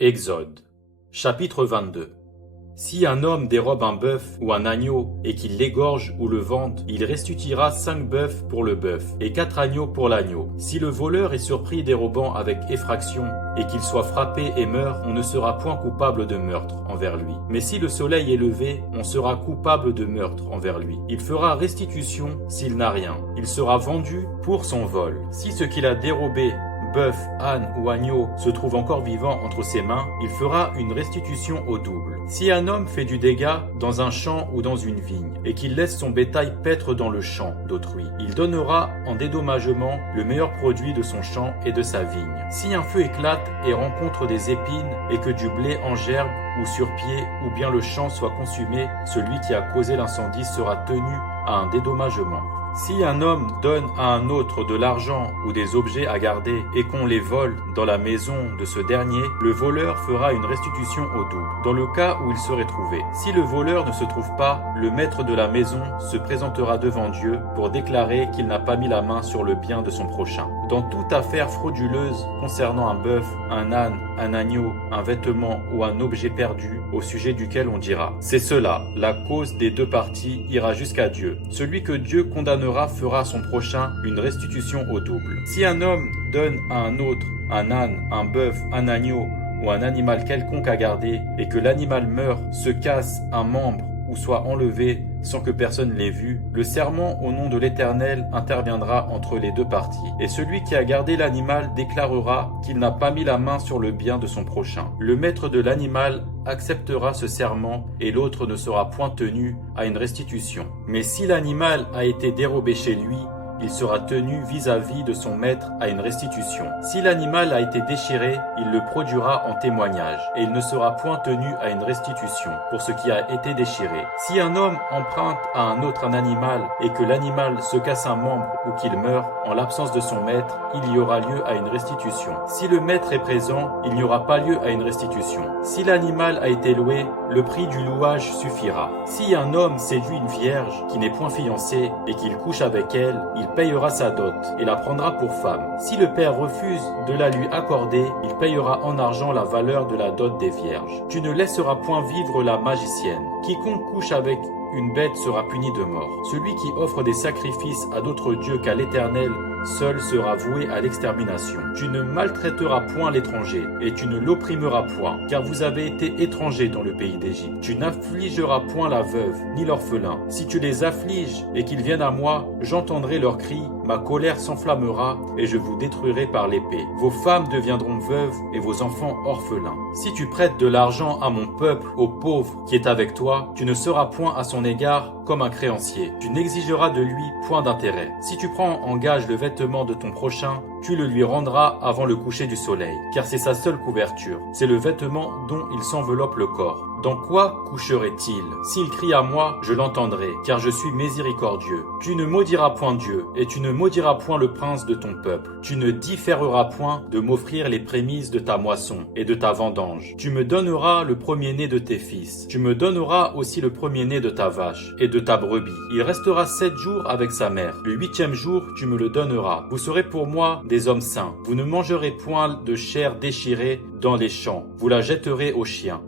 Exode, chapitre 22. Si un homme dérobe un bœuf ou un agneau et qu'il l'égorge ou le vende, il restituera 5 bœufs pour le bœuf et 4 agneaux pour l'agneau. Si le voleur est surpris dérobant avec effraction et qu'il soit frappé et meurt, on ne sera point coupable de meurtre envers lui. Mais si le soleil est levé, on sera coupable de meurtre envers lui. Il fera restitution s'il n'a rien. Il sera vendu pour son vol. Si ce qu'il a dérobé, bœuf, âne ou agneau, se trouve encore vivant entre ses mains, il fera une restitution au double. Si un homme fait du dégât dans un champ ou dans une vigne, et qu'il laisse son bétail paître dans le champ d'autrui, il donnera en dédommagement le meilleur produit de son champ et de sa vigne. Si un feu éclate et rencontre des épines, et que du blé en gerbe ou sur pied, ou bien le champ soit consumé, celui qui a causé l'incendie sera tenu à un dédommagement. Si un homme donne à un autre de l'argent ou des objets à garder et qu'on les vole dans la maison de ce dernier, le voleur fera une restitution au double, dans le cas où il serait trouvé. Si le voleur ne se trouve pas, le maître de la maison se présentera devant Dieu pour déclarer qu'il n'a pas mis la main sur le bien de son prochain. Dans toute affaire frauduleuse concernant un bœuf, un âne, un agneau, un vêtement ou un objet perdu, au sujet duquel on dira: c'est cela, la cause des deux parties ira jusqu'à Dieu. Celui que Dieu condamnera fera à son prochain une restitution au double. Si un homme donne à un autre un âne, un bœuf, un agneau ou un animal quelconque à garder, et que l'animal meurt, se casse un membre ou soit enlevé sans que personne l'ait vu, le serment au nom de l'Éternel interviendra entre les deux parties. Et celui qui a gardé l'animal déclarera qu'il n'a pas mis la main sur le bien de son prochain. Le maître de l'animal acceptera ce serment et l'autre ne sera point tenu à une restitution. Mais si l'animal a été dérobé chez lui, il sera tenu vis-à-vis de son maître à une restitution. Si l'animal a été déchiré, il le produira en témoignage, et il ne sera point tenu à une restitution pour ce qui a été déchiré. Si un homme emprunte à un autre un animal, et que l'animal se casse un membre ou qu'il meurt, en l'absence de son maître, il y aura lieu à une restitution. Si le maître est présent, il n'y aura pas lieu à une restitution. Si l'animal a été loué, le prix du louage suffira. Si un homme séduit une vierge qui n'est point fiancée et qu'il couche avec elle, il payera sa dot et la prendra pour femme. Si le père refuse de la lui accorder, il payera en argent la valeur de la dot des vierges. Tu ne laisseras point vivre la magicienne. Quiconque couche avec une bête sera puni de mort. Celui qui offre des sacrifices à d'autres dieux qu'à l'Éternel seul sera voué à l'extermination. Tu ne maltraiteras point l'étranger, et tu ne l'opprimeras point, car vous avez été étrangers dans le pays d'Égypte. Tu n'affligeras point la veuve, ni l'orphelin. Si tu les affliges, et qu'ils viennent à moi, j'entendrai leurs cris, ma colère s'enflammera, et je vous détruirai par l'épée. Vos femmes deviendront veuves, et vos enfants orphelins. Si tu prêtes de l'argent à mon peuple, au pauvre qui est avec toi, tu ne seras point à son égard comme un créancier. Tu n'exigeras de lui point d'intérêt. Si tu prends en gage le vêtement de ton prochain, tu le lui rendras avant le coucher du soleil, car c'est sa seule couverture. C'est le vêtement dont il s'enveloppe le corps. Dans quoi coucherait-il? S'il crie à moi, je l'entendrai, car je suis miséricordieux. Tu ne maudiras point Dieu, et tu ne maudiras point le prince de ton peuple. Tu ne différeras point de m'offrir les prémices de ta moisson et de ta vendange. Tu me donneras le premier-né de tes fils. Tu me donneras aussi le premier-né de ta vache et de ta brebis. Il restera 7 jours avec sa mère. Le 8e jour, tu me le donneras. Vous serez pour moi des hommes saints. Vous ne mangerez point de chair déchirée dans les champs. Vous la jetterez aux chiens.